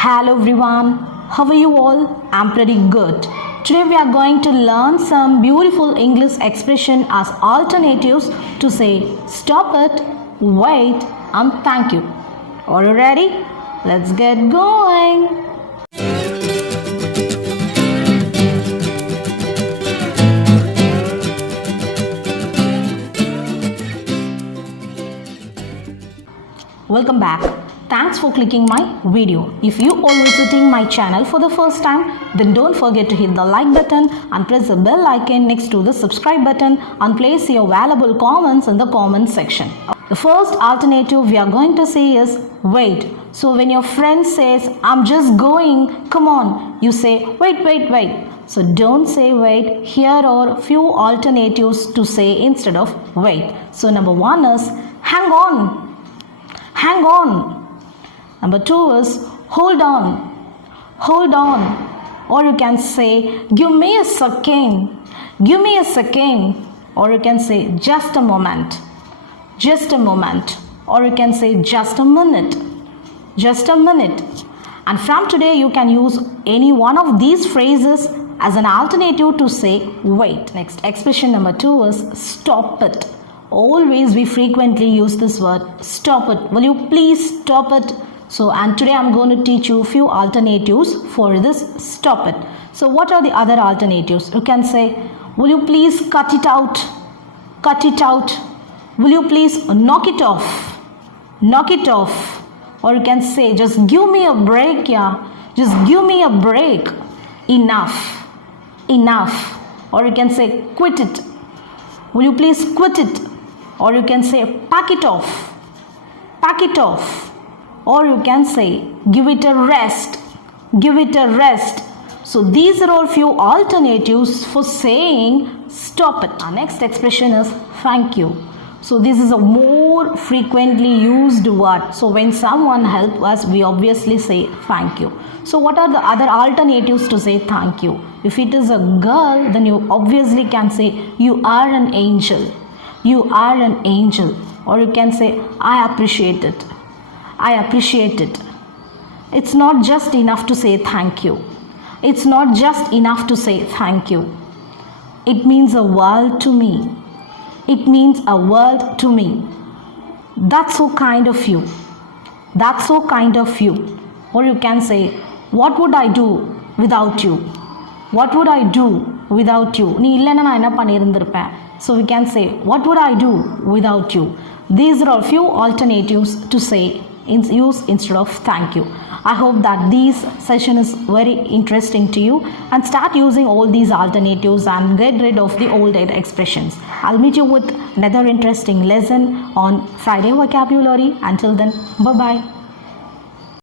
Hello everyone, how are you all? I'm pretty good. Today we are going to learn some beautiful English expression as alternatives to say stop it, wait and thank you. Are you ready? Let's get going. Welcome back. Thanks for clicking my video. If you are visiting my channel for the first time, then don't forget to hit the like button and press the bell icon next to the subscribe button and place your valuable comments in the comment section. The first alternative we are going to say is wait. So when your friend says, I'm just going, come on, you say wait. So don't say wait. Here are few alternatives to say instead of wait. So number one is hang on. Hang on. Number two is hold on. Hold on. Or you can say give me a second. Give me a second. Or you can say just a moment. Just a moment. Or you can say just a minute. Just a minute. And from today you can use any one of these phrases as an alternative to say wait. Next expression number two is stop it. Always we frequently use this word stop it. Will you please stop it? So and today I'm going to teach you a few alternatives for this stop it. So what are the other alternatives? You can say will you please cut it out? Cut it out. Will you please knock it off? Knock it off. Or you can say just give me a break, yeah. Just give me a break. Enough. Enough. Or you can say quit it. Will you please quit it? Or you can say pack it off. Pack it off. Or you can say give it a rest. Give it a rest. So these are all few alternatives for saying stop it. Our next expression is thank you. So this is a more frequently used word. So when someone helps us, we obviously say thank you. So what are the other alternatives to say thank you? If it is a girl, then you obviously can say you are an angel. You are an angel. Or you can say I appreciate it. I appreciate it. It's not just enough to say thank you. It's not just enough to say thank you. It means a world to me. It means a world to me. That's so kind of you. That's so kind of you. Or you can say, what would I do without you? What would I do without you? So we can say, what would I do without you? These are a few alternatives to say use instead of thank you. I hope that this session is very interesting to you and start using all these alternatives and get rid of the old expressions. I'll meet you with another interesting lesson on Friday vocabulary. Until then, bye-bye.